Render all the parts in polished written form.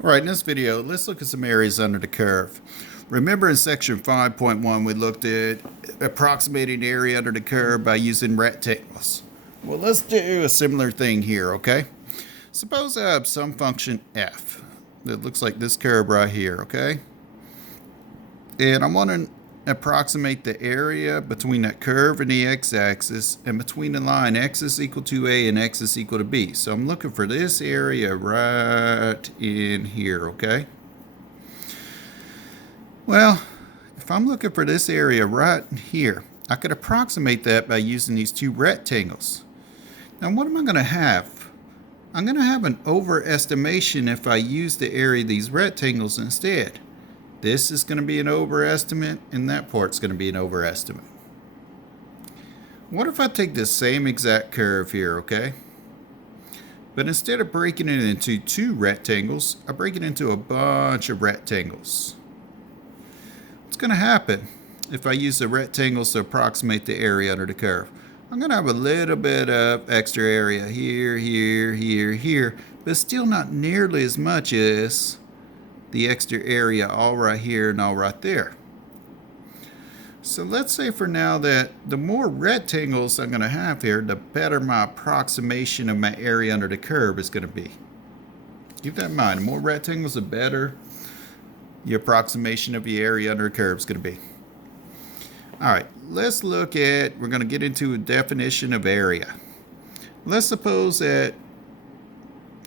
All right, in this video, let's look at some areas under the curve. Remember in section 5.1, we looked at approximating the area under the curve by using rectangles. Well, let's do a similar thing here, okay? Suppose I have some function f that looks like this curve right here, okay? And I want to approximate the area between that curve and the x-axis and between the line x is equal to a and x is equal to b. So I'm looking for this area right in here, okay? Well, if I'm looking for this area right here, I could approximate that by using these two rectangles. Now what am I going to have? I'm going to have an overestimation if I use the area of these rectangles instead. This is going to be an overestimate, and that part's going to be an overestimate. What if I take this same exact curve here, okay? But instead of breaking it into two rectangles, I break it into a bunch of rectangles. What's going to happen if I use the rectangles to approximate the area under the curve? I'm going to have a little bit of extra area here, here, here, here, but still not nearly as much as the extra area all right here and all right there. So let's say for now that the more rectangles I'm going to have here, the better my approximation of my area under the curve is going to be. Keep that in mind. The more rectangles, the better your approximation of the area under the curve is going to be. All right, let's look at, we're going to get into a definition of area. Let's suppose that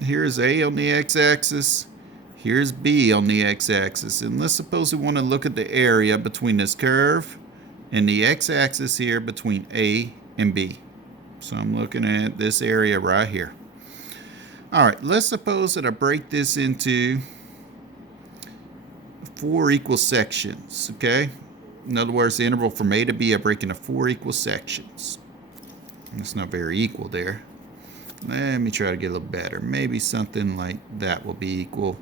here's A on the x-axis, here's B on the x-axis, and let's suppose we want to look at the area between this curve and the x-axis here between A and B. So I'm looking at this area right here. All right, let's suppose that I break this into 4 equal sections, okay? In other words, the interval from A to B I break into 4 equal sections. It's not very equal there. Let me try to get a little better. Maybe something like that will be equal,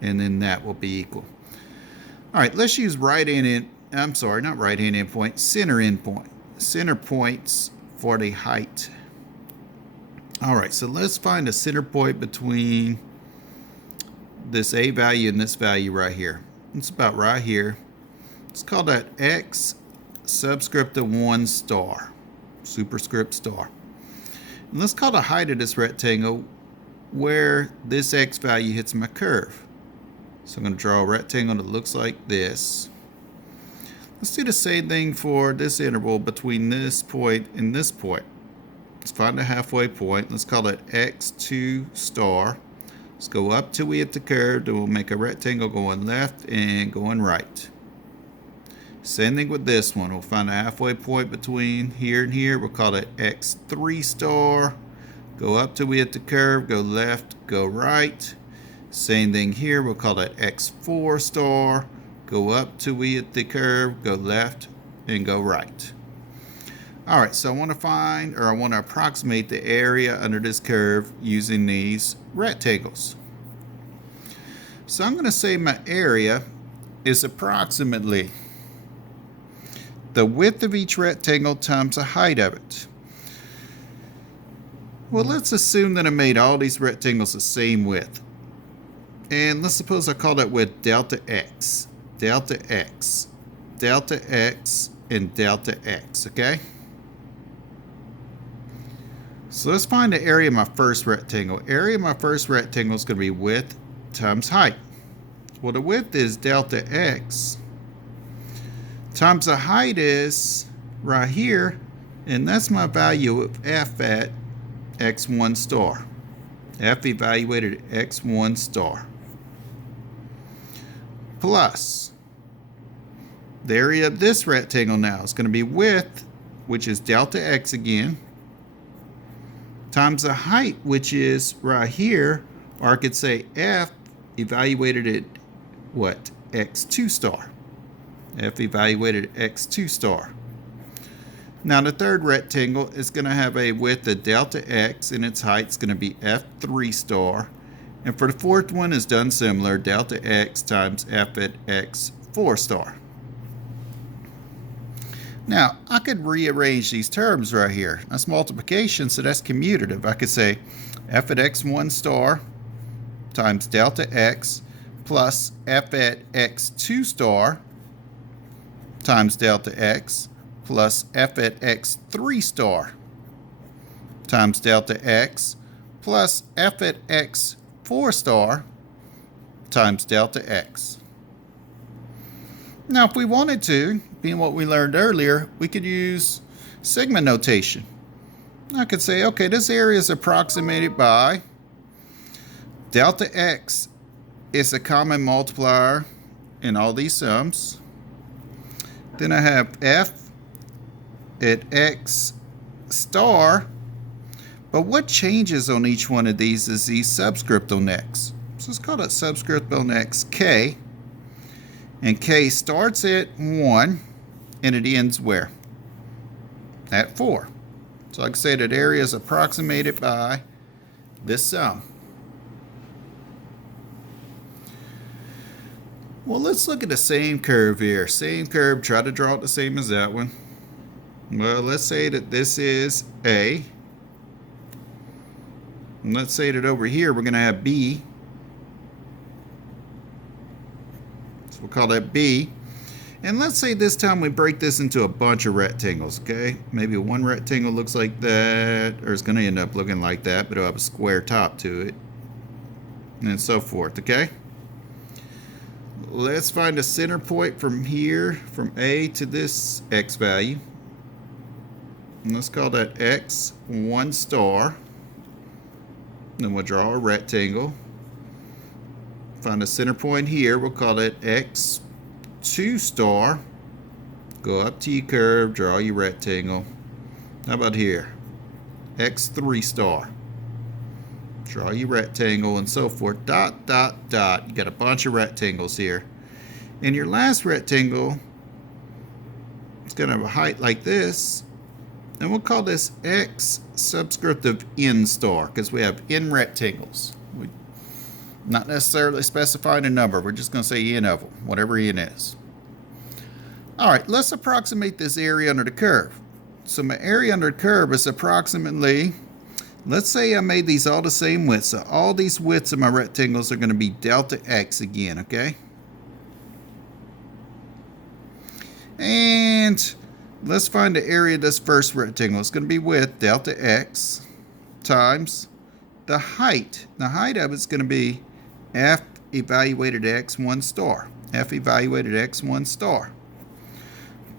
and then that will be equal. All right, let's use center endpoint. Center points for the height. All right, so let's find a center point between this A value and this value right here. It's about right here. Let's call that x subscript of 1 star, superscript star. And let's call the height of this rectangle where this x value hits my curve. So I'm going to draw a rectangle that looks like this. Let's do the same thing for this interval between this point and this point. Let's find a halfway point. Let's call it x2 star. Let's go up till we hit the curve, and we'll make a rectangle going left and going right. Same thing with this one. We'll find a halfway point between here and here. We'll call it x3 star. Go up till we hit the curve, go left, go right. Same thing here. We'll call it x4 star. Go up till we hit the curve, go left, and go right. All right, so I want to approximate the area under this curve using these rectangles. So I'm going to say my area is approximately the width of each rectangle times the height of it. Well, let's assume that I made all these rectangles the same width. And let's suppose I call that width delta x, delta x, delta x, and delta x, okay? So let's find the area of my first rectangle. Area of my first rectangle is going to be width times height. Well, the width is delta x times the height is right here, and that's my value of f at x1 star. F evaluated at x1 star. Plus the area of this rectangle now is going to be width, which is delta x again, times the height, which is right here, or I could say f evaluated at what? x2 star. F evaluated at x2 star. Now the third rectangle is going to have a width of delta x, and its height is going to be f3 star. And for the fourth one is done similar, delta x times f at x4 star. Now, I could rearrange these terms right here. That's multiplication, so that's commutative. I could say f at x1 star times delta x plus f at x2 star times delta x plus f at x3 star times delta x plus f at x4 star times delta x. Now if we wanted to, being what we learned earlier, we could use sigma notation. I could say, okay, this area is approximated by delta x is a common multiplier in all these sums. Then I have f at x star, but what changes on each one of these is the subscript on x. So let's call that subscript on x k, and k starts at 1 and it ends where? At 4. So I can say that area is approximated by this sum. Well, let's look at the same curve here. Same curve, try to draw it the same as that one. Well, let's say that this is A. And let's say that over here we're going to have B. So we'll call that B. And let's say this time we break this into a bunch of rectangles, okay? Maybe one rectangle looks like that, or it's going to end up looking like that, but it'll have a square top to it, and so forth, okay? Let's find a center point from here, from A to this x value. And let's call that x1 star. Then we'll draw a rectangle. Find a center point here, we'll call it x2 star. Go up to your curve, draw your rectangle. How about here? x3 star. Draw your rectangle and so forth. Dot, dot, dot. You got a bunch of rectangles here. And your last rectangle is going to have a height like this. And we'll call this x subscript of n star because we have n rectangles. We not necessarily specifying a number. We're just going to say n of them, whatever n is. All right, let's approximate this area under the curve. So my area under the curve is approximately, let's say I made these all the same width. So all these widths of my rectangles are going to be delta x again, okay? And let's find the area of this first rectangle. It's going to be width delta x times the height. The height of it's going to be f evaluated x1 star. F evaluated x1 star.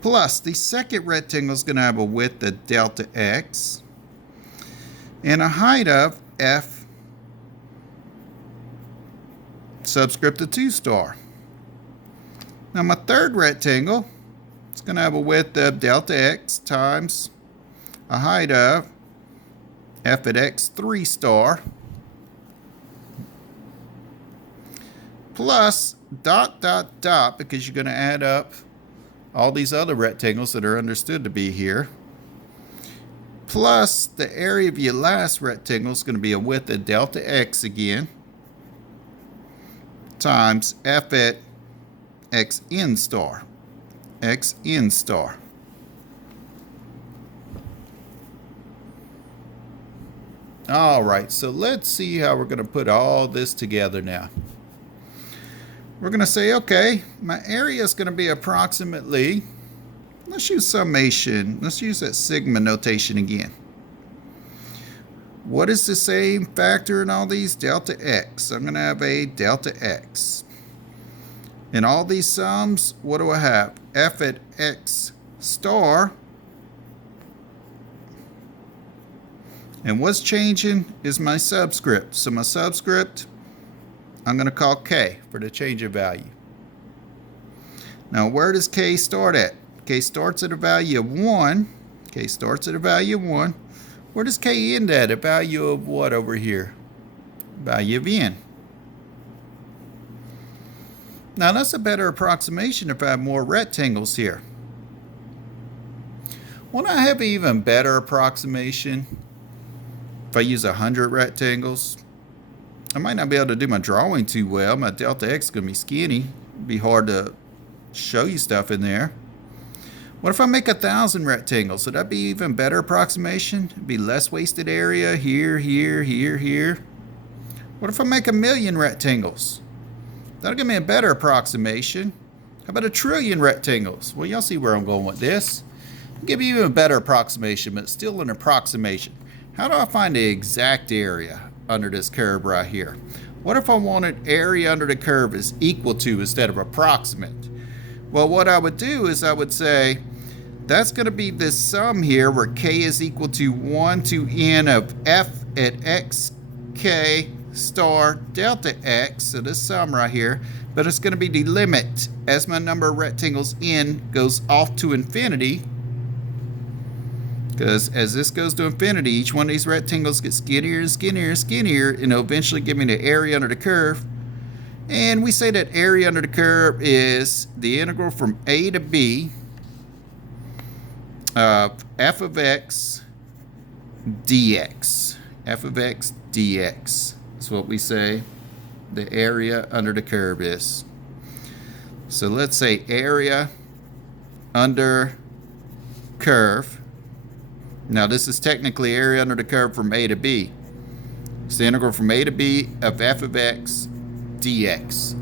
Plus the second rectangle is going to have a width of delta x and a height of f subscript of 2 star. Now my third rectangle, it's going to have a width of delta x times a height of f at x3 star plus dot, dot, dot, because you're going to add up all these other rectangles that are understood to be here, plus the area of your last rectangle is going to be a width of delta x again times f at xn star. xn star. All right, so let's see how we're going to put all this together now. We're going to say, okay, my area is going to be approximately, let's use summation. Let's use that sigma notation again. What is the same factor in all these? Delta x. I'm going to have a delta x. In all these sums, what do I have? F at x star. And what's changing is my subscript. So my subscript, I'm going to call k for the change of value. Now where does k start at? K starts at a value of 1. K starts at a value of 1. Where does k end at? A value of what over here? Value of n. Now that's a better approximation if I have more rectangles here. Won't I have an even better approximation if I use 100 rectangles? I might not be able to do my drawing too well. My delta x is going to be skinny. It'd be hard to show you stuff in there. What if I make 1,000 rectangles? Would that be even better approximation? It'd be less wasted area here, here, here, here. What if I make 1,000,000 rectangles? That'll give me a better approximation. How about 1,000,000,000,000 rectangles? Well, y'all see where I'm going with this. I'll give you a better approximation, but still an approximation. How do I find the exact area under this curve right here? What if I wanted area under the curve is equal to instead of approximate? Well, what I would do is I would say that's going to be this sum here where k is equal to 1 to n of f at x k star delta x, so this sum right here, but it's going to be the limit as my number of rectangles n goes off to infinity, because as this goes to infinity, each one of these rectangles gets skinnier and skinnier and skinnier, and it'll eventually give me the area under the curve. And we say that area under the curve is the integral from a to b of f of x dx. F of x dx is what we say the area under the curve is. So let's say area under curve. Now this is technically area under the curve from a to b. It's the integral from a to b of f of x dx.